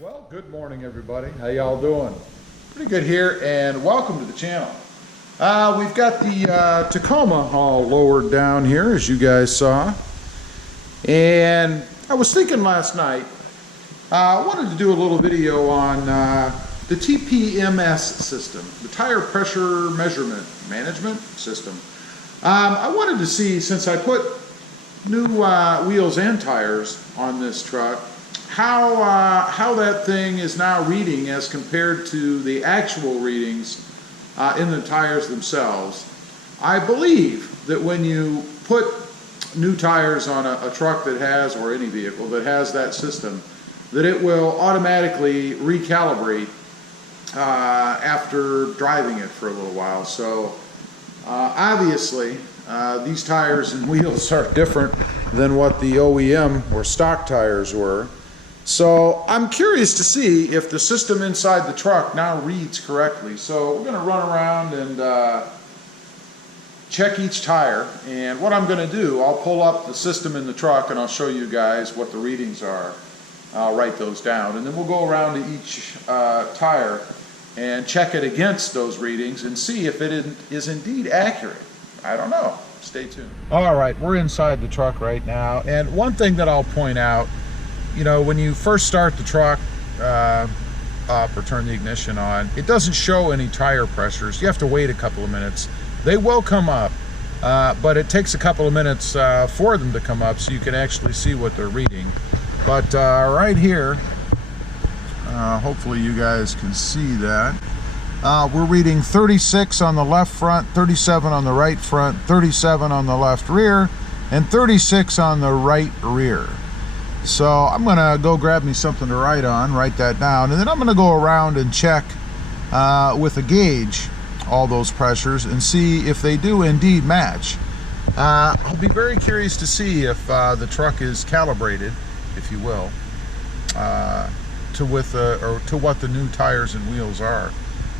Well, good morning everybody. How y'all doing? Pretty good here, and welcome to the channel. We've got the Tacoma all lowered down here, as you guys saw. And I was thinking last night, I wanted to do a little video on the TPMS system, the tire pressure measurement management system. I wanted to see, since I put new wheels and tires on this truck, how that thing is now reading as compared to the actual readings in the tires themselves. I believe that when you put new tires on a truck that has, or any vehicle that has that system, that it will automatically recalibrate after driving it for a little while. So obviously these tires and wheels are different than what the OEM or stock tires were. So I'm curious to see if the system inside the truck now reads correctly. So we're going to run around and check each tire. And what I'm going to do, I'll pull up the system in the truck and I'll show you guys what the readings are. I'll write those down. And then we'll go around to each tire and check it against those readings and see if it is indeed accurate. I don't know. Stay tuned. All right, we're inside the truck right now. And one thing that I'll point out, you know, when you first start the truck up or turn the ignition on, it doesn't show any tire pressures. You have to wait a couple of minutes. They will come up, but it takes a couple of minutes for them to come up so you can actually see what they're reading. But right here, hopefully you guys can see that. We're reading 36 on the left front, 37 on the right front, 37 on the left rear, and 36 on the right rear. So I'm gonna go grab me something to write that down, and then I'm gonna go around and check with a gauge all those pressures and see if they do indeed match. I'll be very curious to see if the truck is calibrated, if you will, to what the new tires and wheels are,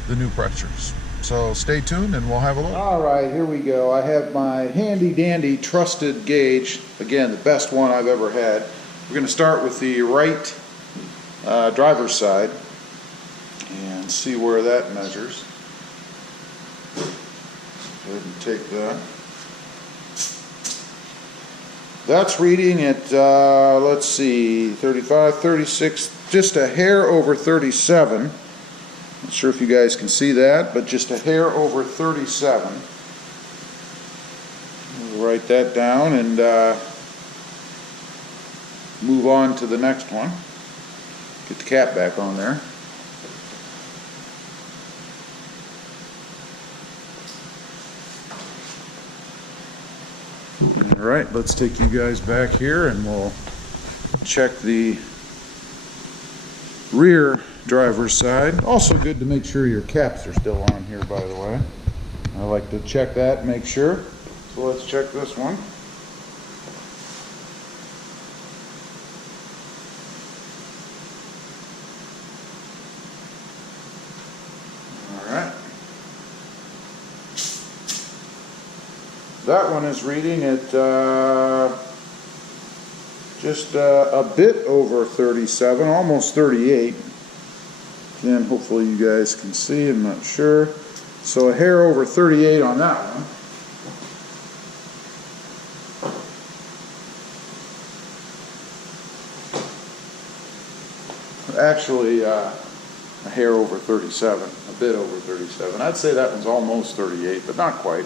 the new pressures. So stay tuned and we'll have a look. All right, here we go. I have my handy dandy trusted gauge, again the best one I've ever had. We're going to start with the right driver's side and see where that measures. Go ahead and take that. That's reading at, let's see, 35, 36, just a hair over 37. Not sure if you guys can see that, but just a hair over 37. We'll write that down and move on to the next one. Get the cap back on there. Alright, let's take you guys back here and we'll check the rear driver's side. Also good to make sure your caps are still on here, by the way. I like to check that, make sure. So let's check this one. That one is reading at just a bit over 37, almost 38. Again, hopefully you guys can see, I'm not sure. So a hair over 38 on that one. Actually, a hair over 37, a bit over 37. I'd say that one's almost 38, but not quite.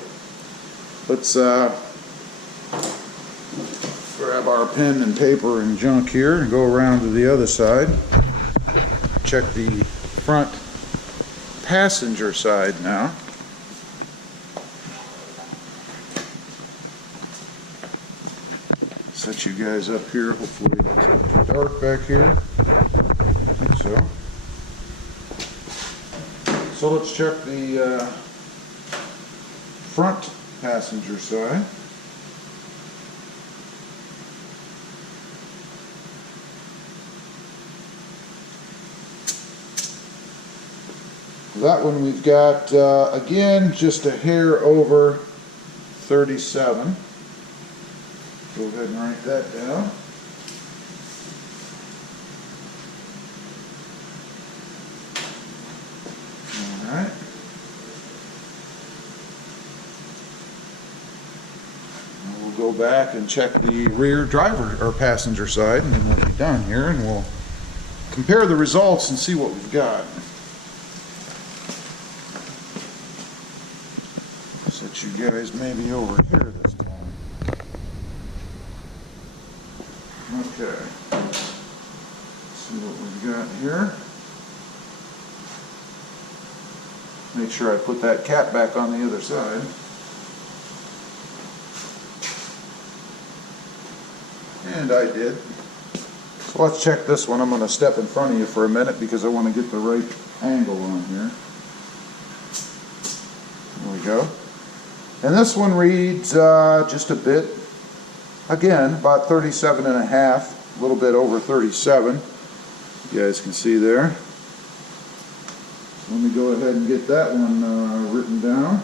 Let's grab our pen and paper and junk here and go around to the other side. Check the front passenger side now. Set you guys up here. Hopefully it's not too dark back here. I think so. So let's check the front passenger side. That one we've got, again, just a hair over 37. Go ahead and write that down. go back and check the rear driver or passenger side, and then we'll be done here, and we'll compare the results and see what we've got. Set you guys maybe over here this time. Okay. Let's see what we've got here. Make sure I put that cap back on the other side. And I did. So let's check this one. I'm going to step in front of you for a minute because I want to get the right angle on here. There we go. And this one reads just a bit, again, about 37 and a half, a little bit over 37. You guys can see there. Let me go ahead and get that one written down.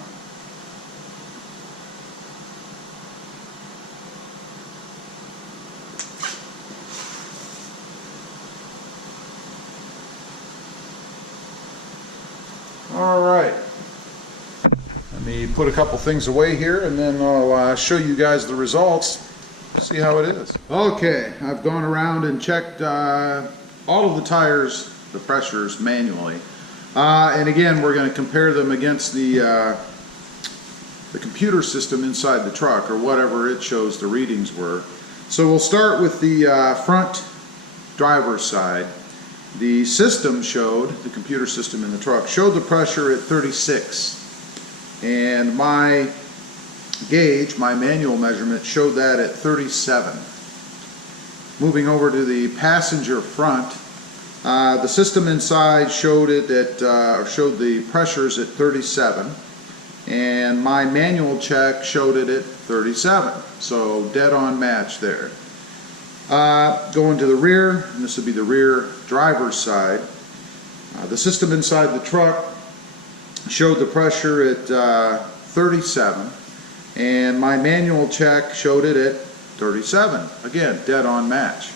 All right. Let me put a couple things away here, and then I'll show you guys the results. See how it is. Okay, I've gone around and checked all of the tires, the pressures manually. And again, we're going to compare them against the computer system inside the truck, or whatever it shows the readings were. So we'll start with the front driver's side. The system showed, the computer system in the truck, showed the pressure at 36. And my gauge, my manual measurement, showed that at 37. Moving over to the passenger front, the system inside showed it at, showed the pressures at 37, and my manual check showed it at 37. So dead on match there. Going to the rear, and this would be the rear driver's side. The system inside the truck showed the pressure at 37, and my manual check showed it at 37. Again, dead on match.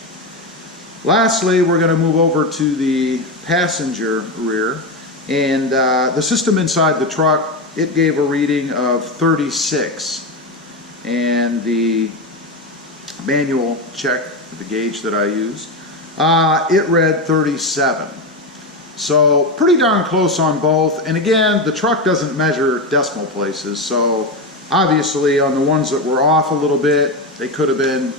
Lastly, we're going to move over to the passenger rear, and the system inside the truck, it gave a reading of 36, and the manual check, the gauge that I used, it read 37. So pretty darn close on both, and again, the truck doesn't measure decimal places, so obviously on the ones that were off a little bit, they could have been,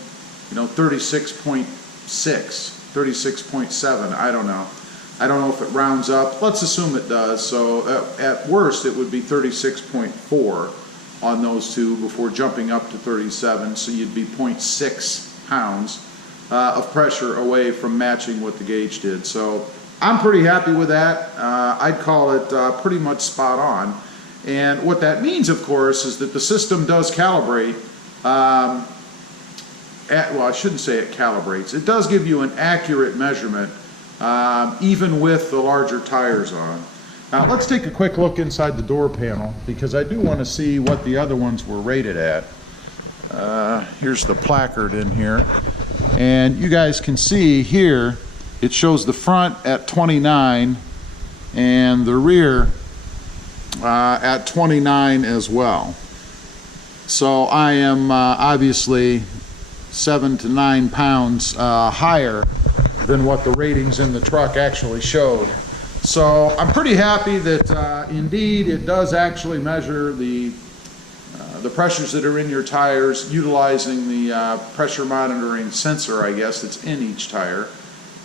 36.6, 36.7, I don't know. I don't know if it rounds up. Let's assume it does. So at worst, it would be 36.4 on those two before jumping up to 37. So you'd be 0.6 pounds of pressure away from matching what the gauge did. So I'm pretty happy with that. I'd call it pretty much spot on. And what that means, of course, is that the system does calibrate. Well, I shouldn't say it calibrates. It does give you an accurate measurement, even with the larger tires on. Now, let's take a quick look inside the door panel, because I do want to see what the other ones were rated at. Here's the placard in here. And you guys can see here, it shows the front at 29 and the rear at 29 as well. So I am obviously 7 to 9 pounds higher than what the ratings in the truck actually showed. So I'm pretty happy that indeed it does actually measure the pressures that are in your tires utilizing the pressure monitoring sensor, I guess, that's in each tire,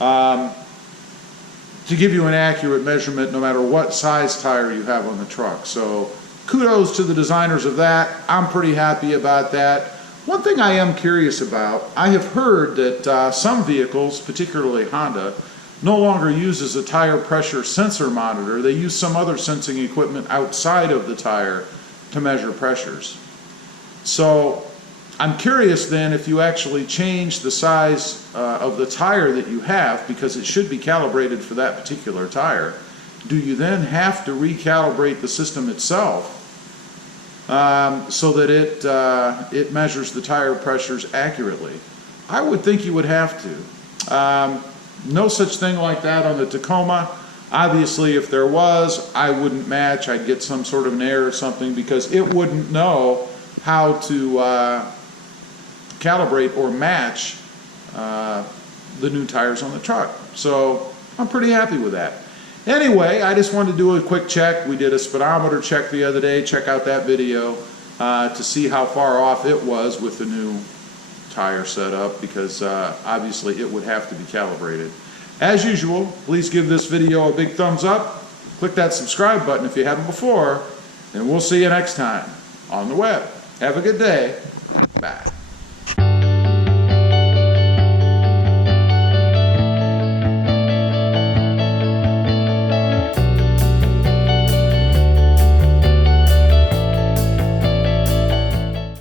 to give you an accurate measurement no matter what size tire you have on the truck. So kudos to the designers of that. I'm pretty happy about that. One thing I am curious about, I have heard that some vehicles, particularly Honda, no longer uses a tire pressure sensor monitor. They use some other sensing equipment outside of the tire to measure pressures. So I'm curious then, if you actually change the size of the tire that you have, because it should be calibrated for that particular tire, do you then have to recalibrate the system itself so that it measures the tire pressures accurately? I would think you would have to. No such thing like that on the Tacoma. Obviously, if there was, I wouldn't match. I'd get some sort of an error or something, because it wouldn't know how to calibrate or match the new tires on the truck. So I'm pretty happy with that. Anyway, I just wanted to do a quick check. We did a speedometer check the other day. Check out that video to see how far off it was with the new tire setup, because obviously it would have to be calibrated. As usual, please give this video a big thumbs up. Click that subscribe button if you haven't before, and we'll see you next time on the web. Have a good day. Bye.